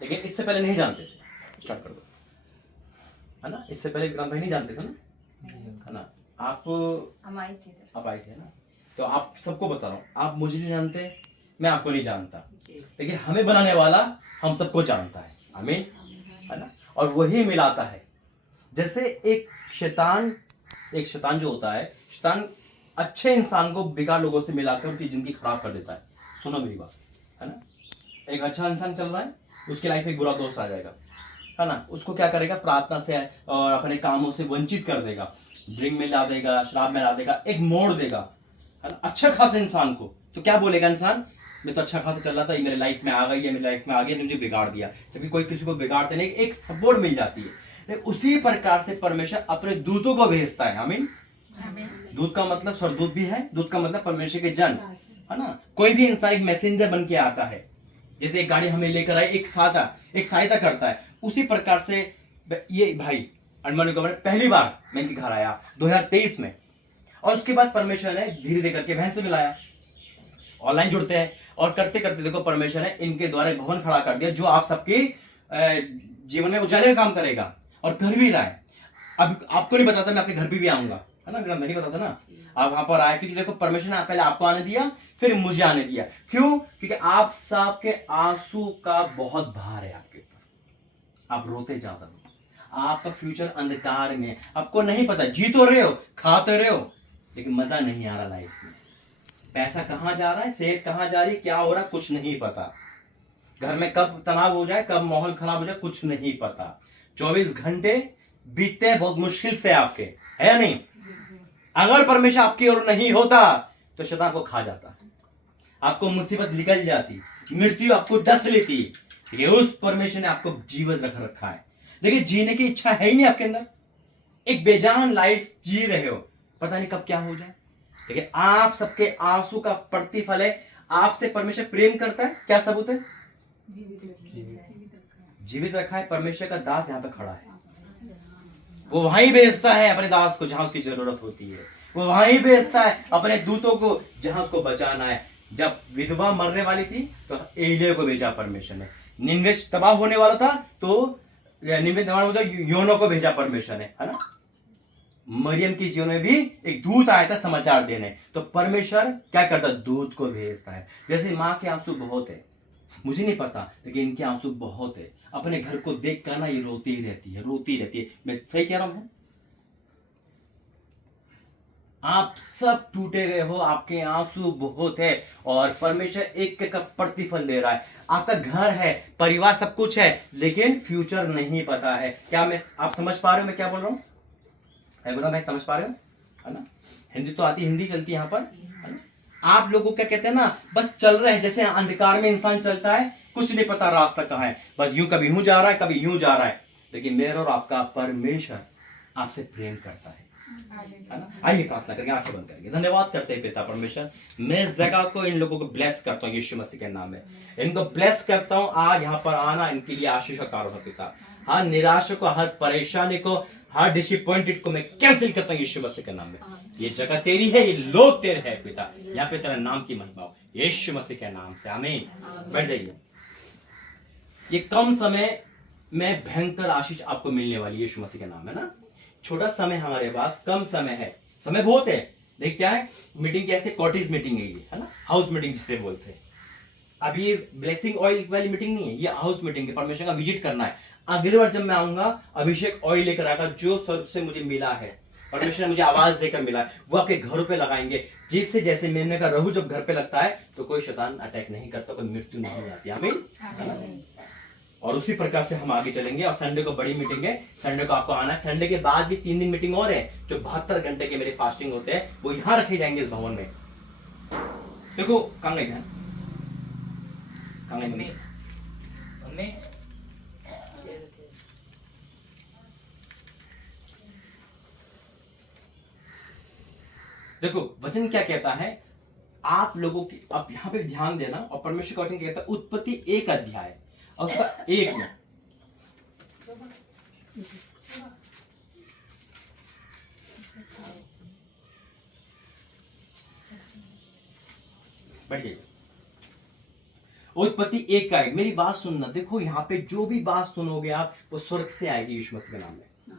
लेकिन इससे पहले नहीं जानते थे। स्टार्ट कर दो, है ना। इससे पहले विक्रांत भाई नहीं जानते थे ना, है ना। आप आए थे ना। तो आप सबको बता रहा हूँ, आप मुझे नहीं जानते, मैं आपको नहीं जानता, लेकिन हमें बनाने वाला हम सबको जानता है। आमीन, है ना। और वही मिलाता है। जैसे एक शैतान जो होता है, शैतान अच्छे इंसान को बेकार लोगों से मिलाकर उनकी जिंदगी खराब कर देता है। सुनो मेरी बात, है ना। एक अच्छा इंसान चल रहा है, उसकी लाइफ में एक बुरा दोस्त आ जाएगा, है ना। उसको क्या करेगा, प्रार्थना से और अपने कामों से वंचित कर देगा, ड्रिंक में ला देगा, शराब में ला देगा, एक मोड़ देगा, है ना, अच्छा खासा इंसान को। तो क्या बोलेगा इंसान, मैं तो अच्छा खासा चल रहा था, ये मेरे लाइफ में आ गई है, मेरी लाइफ में आ गई, मुझे बिगाड़ दिया। जबकि कोई किसी को बिगाड़ते नहीं, एक सपोर्ट मिल जाती है। लेकिन उसी प्रकार से परमेश्वर अपने दूतों को भेजता है। आमीन। दूत का मतलब स्वर्गदूत भी है, दूत का मतलब परमेश्वर के जन, है ना। कोई भी इंसान एक मैसेंजर बन के आता है। जैसे एक गाड़ी हमें लेकर आए, एक सहायता करता है, उसी प्रकार से ये भाई अरमान गवर्नर पहली बार मैं इनके घर आया 2023 में, और उसके बाद परमेश्वर ने धीरे धीरे करके बहन से मिलाया, ऑनलाइन जुड़ते हैं, और करते करते देखो परमेश्वर ने इनके द्वारा एक भवन खड़ा कर दिया जो आप सबके जीवन में उजाले का काम करेगा, और कर भी रहा है। अब आपको नहीं बताता, मैं आपके घर पे भी आऊंगा, है ना। मैं नहीं बताता ना, आप वहां पर आए, क्योंकि देखो परमेश्वर ने पहले आपको आने दिया, फिर मुझे आने दिया। क्यों? क्योंकि आप सबके आंसू का बहुत भार है आपके ऊपर, आप रोते ज्यादा हो, आपका फ्यूचर अंधकार में, आपको नहीं पता, जी तो रहे हो, खा तो रहे हो, लेकिन मजा नहीं आ रहा लाइफ में। पैसा कहां जा रहा है, सेहत कहां जा रही है, क्या हो रहा है, कुछ नहीं पता। घर में कब तनाव हो जाए, कब माहौल खराब हो जाए, कुछ नहीं पता। 24 घंटे बीतते हैं बहुत मुश्किल से आपके, है या नहीं। अगर परमेश्वर आपकी ओर नहीं होता तो शैतान को खा जाता, आपको मुसीबत निकल जाती, मृत्यु आपको डस लेती। ये उस परमेश्वर ने आपको जीवित रख रखा है। देखिए, जीने की इच्छा है ही नहीं आपके अंदर, एक बेजान लाइफ जी रहे हो, पता नहीं कब क्या हो जाए। देखिए, आप सबके आंसू का प्रतिफल है, आपसे परमेश्वर प्रेम करता है। क्या सबूत है? जीवित रखा है। परमेश्वर का दास यहाँ पे खड़ा है, वो वहीं भेजता है अपने दास को जहां उसकी जरूरत होती है, वो वहीं भेजता है अपने दूतों को जहां उसको बचाना है। जब विधवा मरने वाली थी तो एलिया को भेजा परमेश्वर ने, निनवे तबाह होने वाला था तो योनो को भेजा परमेश्वर ने, है ना। मरियम के जीवन में भी एक दूत आया था समाचार देने, तो परमेश्वर क्या करता, दूत को भेजता है। जैसे माँ के आंसू बहुत है, मुझे नहीं पता, लेकिन इनके आंसू बहुत है। अपने घर को देख कर ना ये रोती ही रहती है, रोती रहती है। मैं सही कह रहा हूं? आप सब टूटे हुए हो, आपके आंसू बहुत है, और परमेश्वर एक का प्रतिफल दे रहा है। आपका घर है, परिवार, सब कुछ है, लेकिन फ्यूचर नहीं पता है। क्या मैं, आप समझ पा रहे हो मैं क्या बोल रहा हूँ? मैं समझ पा रहे हो, है ना। हिंदी तो आती, हिंदी चलती है यहाँ पर, है ना। आप लोगों क्या कहते हैं ना, बस चल रहे हैं, जैसे अंधकार में इंसान चलता है, कुछ नहीं पता रास्ता कहाँ है, बस यूं कभी यूं जा रहा है, कभी यूं जा रहा है। लेकिन मेरा और आपका परमेश्वर आपसे प्रेम करता है ना। आइए प्रार्थना करेंगे, आंखें बंद करेंगे। धन्यवाद करते हैं पिता परमेश्वर, मैं इस जगह को, इन लोगों को ब्लेस करता हूँ यीशु मसीह के नाम में। इनको ब्लेस करता हूँ, आज यहाँ पर आना इनके लिए आशीष का कारण हो पिता। हर निराशा को, हर परेशानी को, हर डिसअपॉइंटेड को मैं कैंसिल करता हूँ यीशु मसीह के नाम में। ये जगह तेरी है, ये लोग तेरे हैं पिता, यहाँ पे तेरा नाम की महिमा हो यीशु मसीह के नाम से, आमीन। बैठ जाइए। ये कम समय में भयंकर आशीष आपको मिलने वाली यीशु मसीह के नाम है ना। छोटा समय हमारे पास, कम समय है, समय बहुत है। देख क्या है, मीटिंग कैसे, कॉटेज मीटिंग है ये, है ना, हाउस मीटिंग जिसे बोलते हैं। अब ये ब्लेसिंग ऑयल वाली मीटिंग नहीं है, ये हाउस मीटिंग है। परमेश्वर का विजिट करना है। अगली बार जब मैं आऊंगा, अभिषेक ऑयल लेकर आएगा जो स्वर्ग से मुझे मिला है, परमेश्वर ने मुझे आवाज देकर मिला है, वो आपके घरों पे लगाएंगे। जिससे जैसे मेमने का रहू जब घर पे लगता है तो कोई शैतान अटैक नहीं करता, कोई मृत्यु नहीं आती। आमीन। और उसी प्रकार से हम आगे चलेंगे। और संडे को बड़ी मीटिंग है, संडे को आपको आना है। संडे के बाद भी 3 दिन मीटिंग और है, जो 72 घंटे के मेरे फास्टिंग होते हैं, वो यहाँ रखे जाएंगे इस भवन में। देखो कहाँ गई है, कहाँ गई मम्मी? देखो वचन क्या कहता है, आप लोगों की, आप यहाँ पे ध्यान देना। और परमेश्वर का वचन कहता है, उत्पत्ति 1 अध्याय और उसका 1 में, बैठिए। उत्पत्ति 1 का 1। मेरी बात सुनना, देखो यहाँ पे जो भी बात सुनोगे आप वो स्वर्ग से आएगी यीशु मसीह के नाम में।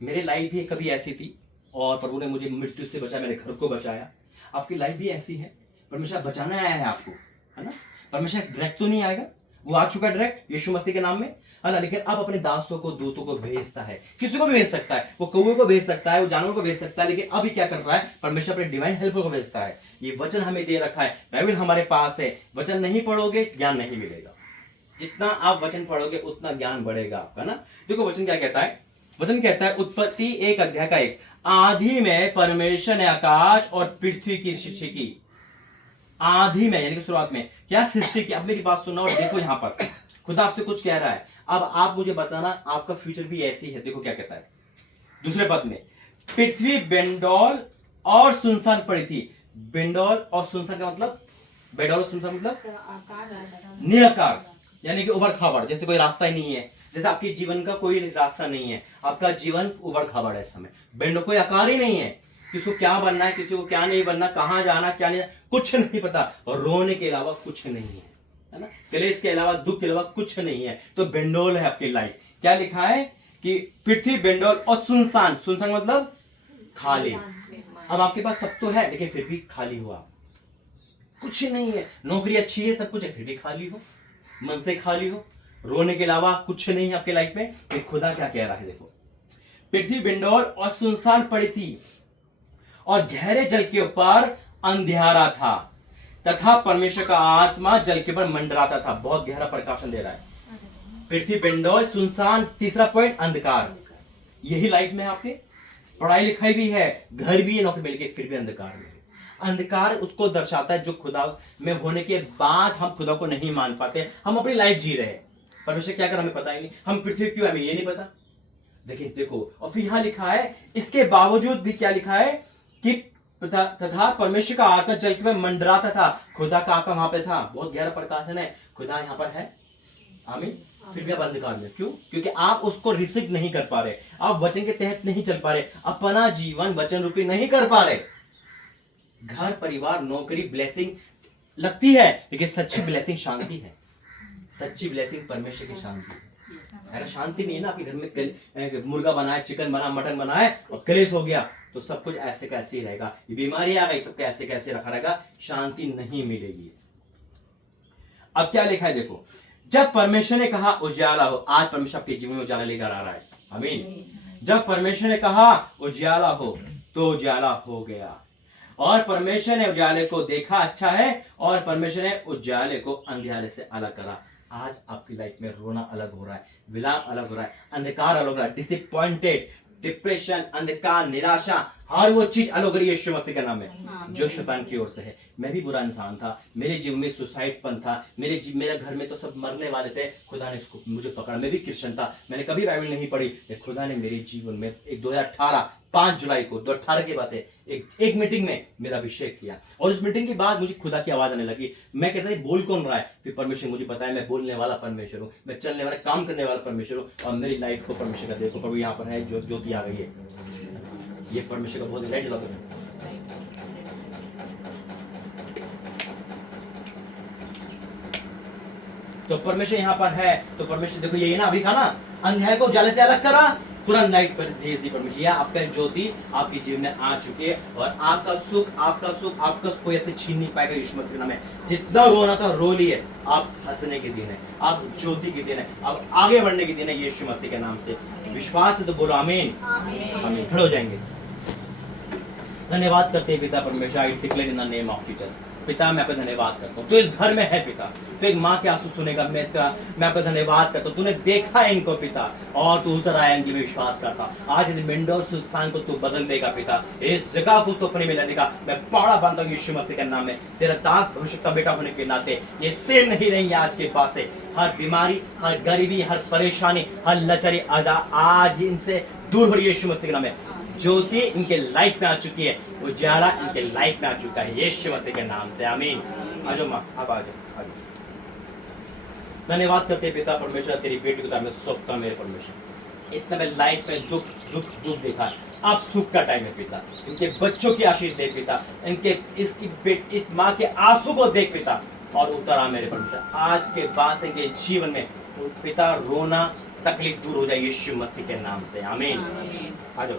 मेरी लाइफ भी कभी ऐसी थी और प्रभु ने मुझे मृत्यु से बचाया, मेरे घर को बचाया। आपकी लाइफ भी ऐसी है, परमेश्वर बचाना आया है आपको, है ना। परमेश्वर डायरेक्ट तो नहीं आएगा, वो आ चुका डायरेक्ट यीशु मसीह के नाम में, है ना। लेकिन अब अपने दासों को, दूतों को भेजता है, किसी को भी भेज सकता है, वो कौवे को भेज सकता है, वो जानवर को भेज सकता है। लेकिन अभी क्या कर रहा है, परमेश्वर अपने डिवाइन हेल्पर को भेजता है। ये वचन हमें दे रखा है, बाइबल हमारे पास है। वचन नहीं पढ़ोगे ज्ञान नहीं मिलेगा, जितना आप वचन पढ़ोगे उतना ज्ञान बढ़ेगा आपका, ना। देखो वचन क्या कहता है, वचन कहता है उत्पत्ति 1 अध्याय का 1, आदि में परमेश्वर ने आकाश और पृथ्वी की सृष्टि की। आदि में यानी कि शुरुआत में क्या सृष्टि की। अब मेरी बात सुनना और देखो यहाँ पर खुदा आपसे कुछ कह रहा है। अब आप मुझे बताना आपका फ्यूचर भी ऐसी है। देखो क्या कहता है दूसरे पद में, पृथ्वी बेंडोल और सुनसान पड़ी थी। बेंडोल और सुनसान का मतलब, बेंडोल और सुनसान मतलब निराकार, यानी कि उबड़ खाबड़, जैसे कोई रास्ता ही नहीं है, जैसे आपके जीवन का कोई रास्ता नहीं है, आपका जीवन उबड़ खाबड़ है इस समय। बेंडो कोई आकार ही नहीं है, किसी को क्या बनना है, किसी को क्या नहीं बनना, कहां जाना क्या नहीं, कुछ नहीं पता। और रोने के अलावा कुछ नहीं है ना, क्लेश के अलावा, दुख के अलावा कुछ नहीं है। तो बेंडोल है आपकी लाइफ। क्या लिखा है कि पृथ्वी बेंडोल और सुनसान, सुनसान मतलब खाली। अब आपके पास सब तो है लेकिन फिर भी खाली हुआ, कुछ नहीं है। नौकरी अच्छी है, सब कुछ है, फिर भी खाली हो, मन से खाली हो, रोने के अलावा कुछ नहीं है आपके लाइफ में। कि खुदा क्या कह रहा है, देखो, पृथ्वी बेंडोल और सुनसान पड़ी थी और गहरे जल के ऊपर अंधियारा था तथा परमेश्वर का आत्मा जल के ऊपर मंडराता था। बहुत गहरा प्रकाशन दे रहा है। पृथ्वी बेंडोल, सुनसान, तीसरा पॉइंट अंधकार। यही लाइफ में आपके पढ़ाई लिखाई भी है, घर भी है, नौकरी मिल गई, फिर भी अंधकार में। अंधकार उसको दर्शाता है जो खुदा में होने के बाद हम खुदा को नहीं मान पाते, हम अपनी लाइफ जी रहे हैं। परमेश्वर क्या कर हमें पता ही नहीं, हम पृथ्वी क्यों हमें ये नहीं पता। लेकिन देखो, और फिर यहां लिखा है, इसके बावजूद भी क्या लिखा है कि तथा परमेश्वर का आत्मा जल के ऊपर मंडराता था। खुदा का आत्मा वहां पे था। बहुत गहरा प्रकाशन है, खुदा यहां पर है, आमीन। फिर भी आप अंधकार में क्यों? क्योंकि आप उसको रिसीव नहीं कर पा रहे, आप वचन के तहत नहीं चल पा रहे, अपना जीवन वचन रूपी नहीं कर पा रहे। घर परिवार नौकरी ब्लेसिंग लगती है, लेकिन सच्ची ब्लेसिंग शांति है। सच्ची ब्लेसिंग परमेश्वर की शांति है। अगर शांति नहीं है ना, आपके घर में मुर्गा बनाए, चिकन बना, मटन बनाए और कलेश हो गया तो सब कुछ ऐसे कैसे ही रहेगा। ये बीमारी आ गई, सब कैसे कैसे रखा रहेगा, शांति नहीं मिलेगी। अब क्या लिखा है देखो, जब परमेश्वर ने कहा उजाला हो। आज परमेश्वर आपके जीवन में उजाला लेकर आ रहा है, आमीन। जब परमेश्वर ने कहा उजाला हो तो उजाला हो गया, और परमेश्वर ने उजाले को देखा अच्छा है, और परमेश्वर ने उजाले को अंधियारे से अलग करा। आज आपकी लाइफ में रोना अलग हो रहा है, विलाप अलग हो रहा है, अंधकार अलग हो रहा है, डिसअपॉइंटेड, डिप्रेशन, अंधकार, निराशा, हर वो चीज अलग हो रही है यीशु मसीह का नाम है, जो शैतान की ओर से है। मैं भी बुरा इंसान था, मेरे जीवन में सुसाइडपन था, मेरे घर में तो सब मरने वाले थे, खुदा ने इसको मुझे पकड़ा। मैं भी क्रिश्चियन था, मैंने कभी बाइबल नहीं पढ़ी, लेकिन खुदा ने मेरे जीवन में एक 2018 5 जुलाई को 2018 की बात है, एक मीटिंग में मेरा अभिषेक किया, और उस मीटिंग के बाद मुझे खुदा की आवाज आने लगी। मैं कहता है बोल कौन रहा है, फिर परमेश्वर मुझे बताया मैं बोलने वाला परमेश्वर हूँ, मैं चलने वाला काम करने वाला परमेश्वर हूँ। और मेरी लाइफ को परमेश्वर का देखो, प्रभु यहाँ पर है, ज्योति आ गई है, ये परमेश्वर का बहुत लाइट जलाते हैं। तो परमेश्वर यहाँ पर है, तो परमेश्वर देखो यही ना, अभी कहा ना अंधेरे को उजाले से अलग करा, तुरंत लाइट पर भेज दी परमेश्वर। यह आपका ज्योति आपके जीवन में आ चुकी है, और आपका सुख कोई ऐसे छीन नहीं पाएगा यीशु मसीह के नाम में। जितना रोना था रो लिए, आप हंसने के दिन है, आप ज्योति के दिन है, आप आगे बढ़ने के दिन है यीशु मसीह के नाम से। विश्वास है तो बोलो आमीन, आमीन। खड़े हो जाएंगे, धन्यवाद करते हैं पिता परमेश्वर। I declare in the name of Jesus. पिता मैं आपका धन्यवाद करता हूँ, तो इस घर में है पिता, तो एक माँ के आंसू सुनेगा। मैं आपका धन्यवाद करता हूँ, तूने देखा है इनको पिता, और तू उतर आया इनकी विश्वास करता। आज इस मेंढोर सुसान को तू बदल देगा पिता, इस जगह को तू अपने में देगा। मैं पाड़ा बांधता हूँ यीशु मसीह के नाम में। तेरा दास भविष्य का बेटा होने के नाते ये सिर नहीं रही आज के पास से। हर बीमारी, हर गरीबी, हर परेशानी, हर लचरी आज इनसे दूर हो रही है यीशु मसीह के नाम में। ज्योति इनके लाइफ में आ चुकी है, उजाला इनके लाइफ में आ चुका है यीशु मसीह के नाम से, आमीन। आ जाओ माँ, अब आ जाओ। धन्यवाद करते पिता परमेश्वर, तेरी बेटी को मैं सौंपता मेरे परमेश्वर। इस समय लाइफ में दुख देखा, अब सुख का टाइम है पिता। इनके बच्चों की आशीष दे पिता, इनके इस माँ के आंसू को देख पिता, और उतर आ मेरे परमेश्वर। आज के बाद से इनके जीवन में पिता रोना तकलीफ दूर हो जाए यीशु मसीह के नाम से, आमीन। आ जाओ।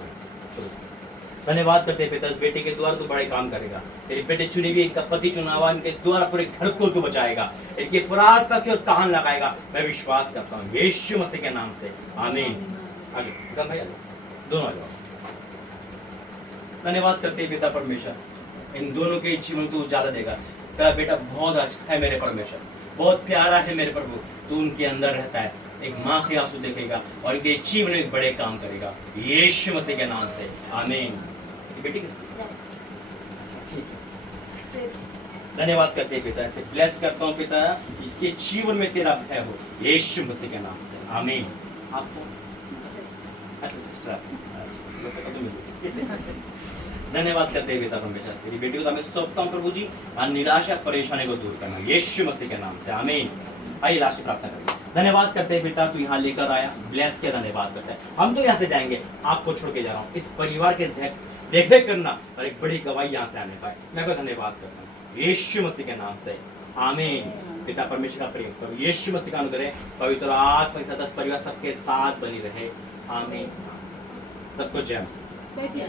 धन्यवाद करते हैं पिता, इस बेटे के द्वारा तो बड़े काम करेगा। तेरी बेटे चुनी हुई, इनका पति चुना हुआ, इनके द्वारा पूरे घर को तू बचाएगा, इनकी प्रार्थना की ओर कान लगाएगा, मैं विश्वास करता हूँ यीशु मसीह के नाम से, आमीन। आगे भाई दोनों आ जाओ। धन्यवाद करते हैं पिता परमेश्वर, इन दोनों के जीवन तू उजाला देगा। तेरा बेटा बहुत अच्छा है मेरे परमेश्वर, बहुत प्यारा है मेरे प्रभु, तू उनके अंदर रहता है, एक माँ के आंसू देखेगा और इनके जीवन में बड़े काम करेगा यीशु मसीह के नाम से, आमीन। बेटी धन्यवाद करते हैं पिता, ऐसे ब्लेस करता हूँ पिता, इसके जीवन में तेरा भय हो यीशु मसीह के नाम से, आमीन। आपको धन्यवाद करते हैं पिता परमेश्वर, तेरी बेटी को मैं सौंपता हूँ प्रभु जी, और निराशा परेशानी को दूर करना यीशु मसीह के नाम से, आमीन। आइए राशि प्रार्थना करें। धन्यवाद करते हैं बेटा, तू यहाँ लेकर आया, ब्लेस किया, धन्यवाद करते हैं। हम तो यहाँ से जाएंगे, आपको छोड़ के जा रहा हूँ, इस परिवार के देख रेख करना और एक बड़ी गवाही यहाँ से आने पाए, मैं को धन्यवाद करता हूँ यीशु मसीह के नाम से, आमीन। पिता परमेश्वर का प्रेम, प्रभु यीशु मसीह का अनुग्रह, पवित्र आत्मा के साथ परिवार सबके साथ बनी रहे, आमीन। सबको जय मसीह।